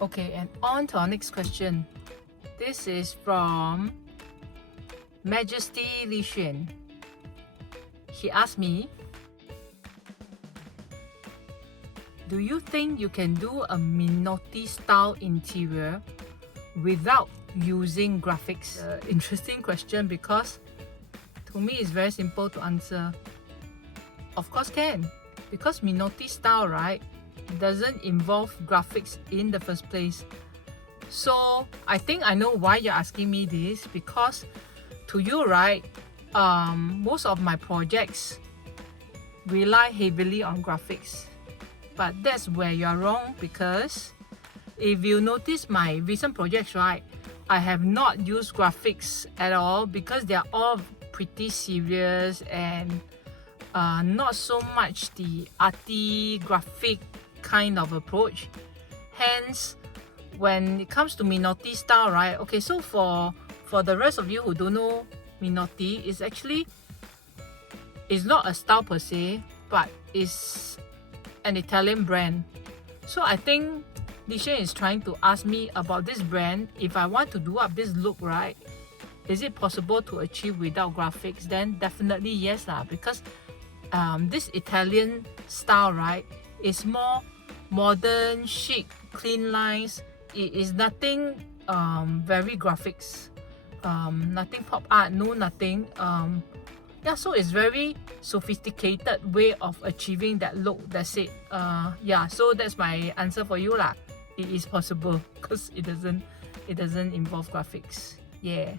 Okay, and on to our next question. This is from Majesty Li Xuan. He asked me, do you think you can do a Minotti style interior without using graphics? Interesting question, because to me it's very simple to answer. Of course can, because Minotti style, right, doesn't involve graphics in the first place. So I think I know why you're asking me this, because to you, right, most of my projects rely heavily on graphics. But that's where you're wrong, because if you notice my recent projects, right, I have not used graphics at all, because they're all pretty serious and not so much the arty graphic kind of approach. Hence, when it comes to Minotti style, right, okay, so for the rest of you who don't know, Minotti is actually, it's not a style per se, but it's an Italian brand. So I think Li Xuan is trying to ask me about this brand. If I want to do up this look, right, is it possible to achieve without graphics? Then definitely yes lah, because this Italian style, right, is more modern, chic, clean lines. It is nothing very graphics, nothing pop art, no nothing. Yeah, so it's very sophisticated way of achieving that look. That's it. Yeah, so that's my answer for you lah. It is possible because it doesn't involve graphics. Yeah.